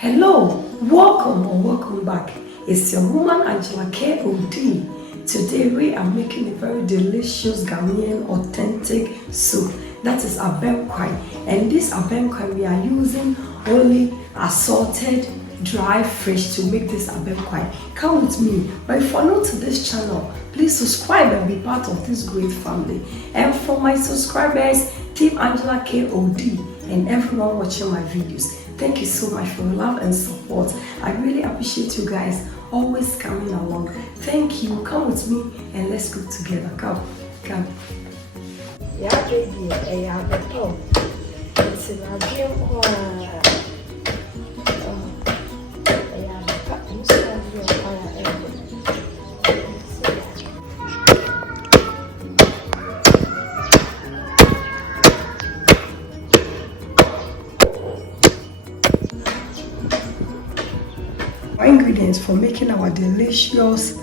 Hello, welcome or welcome back. It's your woman Angela K.O.D. Today we are making a very delicious Ghanaian authentic soup. That is Abenkwan. And this Abenkwan we are using only assorted dry fish to make this Abenkwan. Come with me. But if you're new to this channel, please subscribe and be part of this great family. And for my subscribers, Team Angela K.O.D. and everyone watching my videos, thank you so much for your love and support. I really appreciate you guys always coming along. Thank you. Come with me and let's cook together. Come. Yeah, baby. Yeah, better. It's in our dream. Ingredients for making our delicious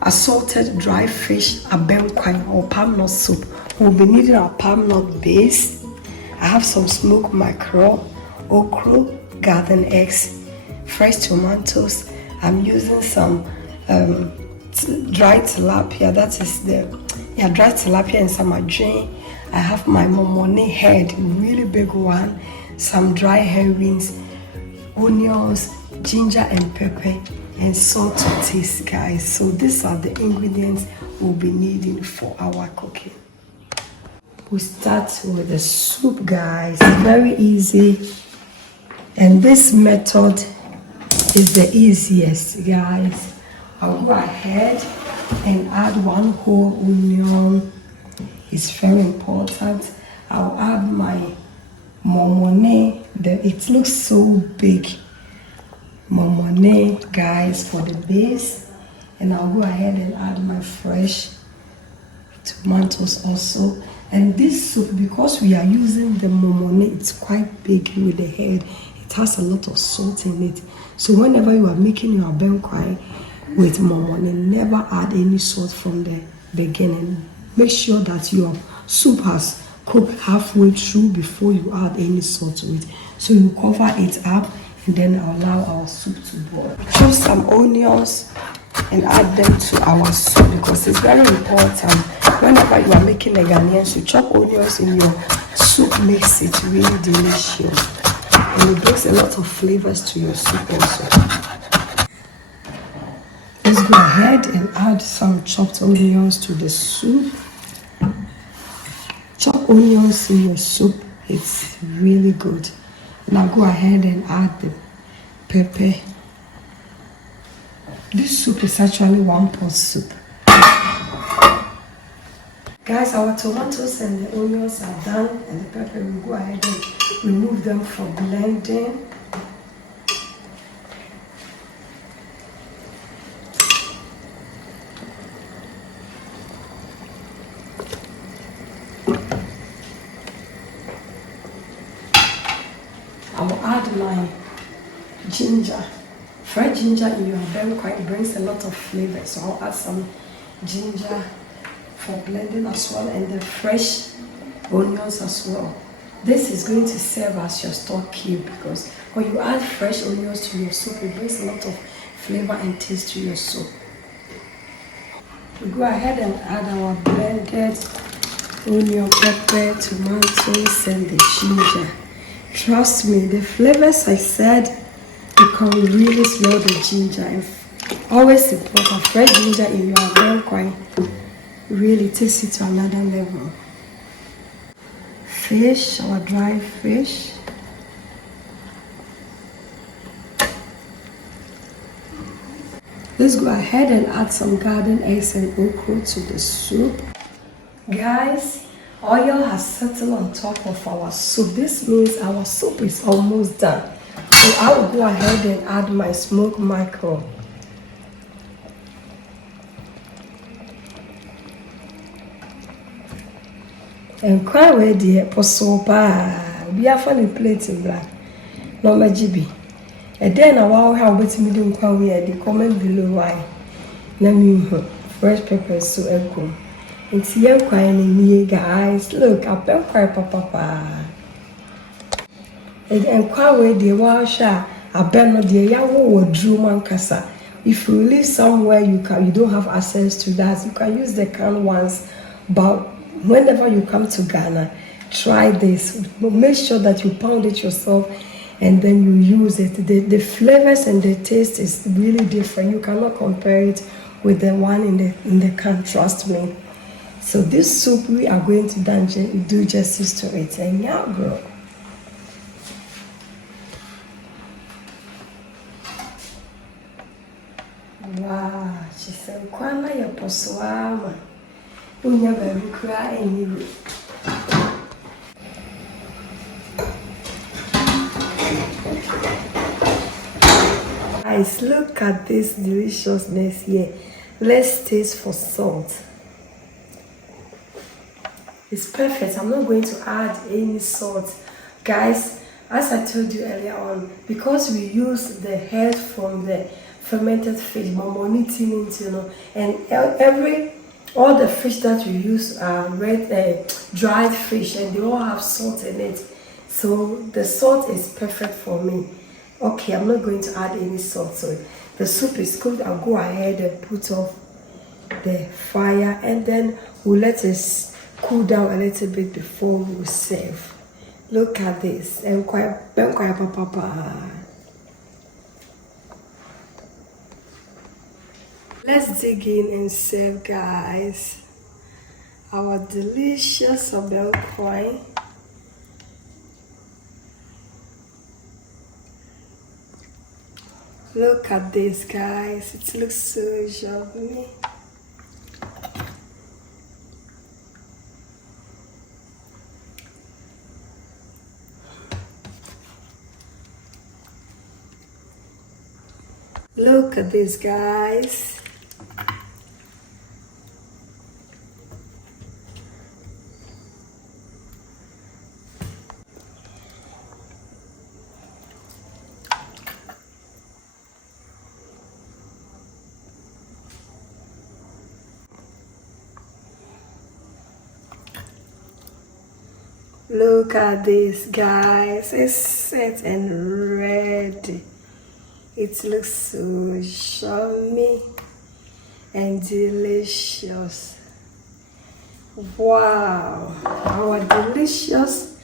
assorted dry fish Abenkwan or palm nut soup. We'll be needing our palm nut base. I have some smoked mackerel, okra, garden eggs, fresh tomatoes. I'm using some dry tilapia. That is dry tilapia and some adjane. I have my momone head, really big one, some dry herrings, onions, ginger and pepper, and salt to taste, guys. So these are the ingredients we'll be needing for our cooking. We start with the soup, guys. Very easy, and this method is the easiest, guys. I'll go ahead and add one whole onion. It's very important. I'll add my momone. It looks so big. Momone, guys, for the base, and I'll go ahead and add my fresh tomatoes also. And this soup, because we are using the momone, it's quite big with the head. It has a lot of salt in it. So whenever you are making your Abenkwan with momone, never add any salt from the beginning. Make sure that your soup has cooked halfway through before you add any salt to it. So you cover it up and then allow our soup to boil. Chop some onions and add them to our soup because it's very important. Whenever you are making a Ghanaian soup, chop onions in your soup makes it really delicious. And it brings a lot of flavors to your soup also. Let's go ahead and add some chopped onions to the soup. Chop onions in your soup, it's really good. Now go ahead and add the pepper. This soup is actually one pot soup. Guys, our tomatoes and the onions are done, and the pepper, we'll go ahead and remove them for blending. I will add my ginger. Fresh ginger in your Abenkwan, it brings a lot of flavor. So I'll add some ginger for blending as well, and the fresh onions as well. This is going to serve as your stock cube because when you add fresh onions to your soup, it brings a lot of flavor and taste to your soup. We go ahead and add our blended onion, pepper, tomatoes, and the ginger. Trust me, the flavors I said, you can really smell the ginger. And always important, fresh ginger in your Abenkwan really takes it to another level. Fish, our dry fish. Let's go ahead and add some garden eggs and okra to the soup. Guys, oil has settled on top of our soup. This means our soup is almost done. So I will go ahead and add my smoked mackerel. And quite ready for soup. We are funny plate in black. No majibi. And then a while how wait me don't come here. The comment below why. Let me fresh peppers so echo. It's young crying in guys. Look, Abenkwan papa. And quite ready. Wow, abeno de yawo wo drum ankasa. If you live somewhere you don't have access to that, you can use the canned ones. But whenever you come to Ghana, try this. Make sure that you pound it yourself and then you use it. The flavors and the taste is really different. You cannot compare it with the one in the can, trust me. So this soup, we are going to do justice to it. And yeah, girl. Wow, she said, "Kwana ya poswama, unya baby cry anyway." Guys, look at this deliciousness here. Let's taste for salt. It's perfect. I'm not going to add any salt, guys. As I told you earlier on, because we use the head from the fermented fish, and all the fish that we use are dried fish, and they all have salt in it. So the salt is perfect for me. Okay, I'm not going to add any salt. So the soup is cooked. I'll go ahead and put off the fire, and then we'll let it cool down a little bit before we serve. Look at this. Let's dig in and serve, guys. Our delicious Abenkwan. Look at this, guys. It looks so yummy. Look at this, guys. Look at this, guys. It's set and ready. It looks so yummy and delicious. Wow, our delicious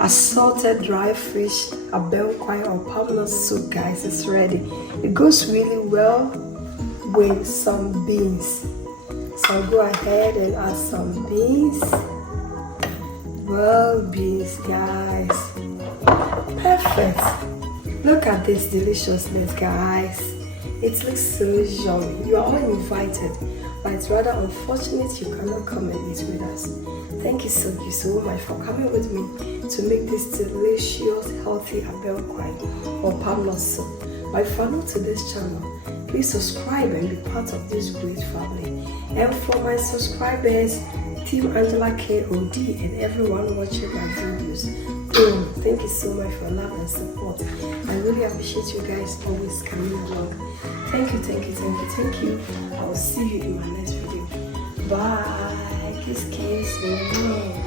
assorted dry fish Abenkwan or palm nut soup, guys, is ready. It goes really well with some beans. So I'll go ahead and add some beans. Well, beans, guys. Perfect. Look at this deliciousness, guys. It looks so yummy. You are all invited, but it's rather unfortunate you cannot come and eat with us. Thank you so much for coming with me to make this delicious, healthy Abenkwan or palm nut soup. But if you're new to this channel, please subscribe and be part of this great family. And for my subscribers, Team Angela KOD and everyone watching my videos, thank you so much for love and support. I really appreciate you guys always coming along. Thank you. I will see you in my next video. Bye. Kiss.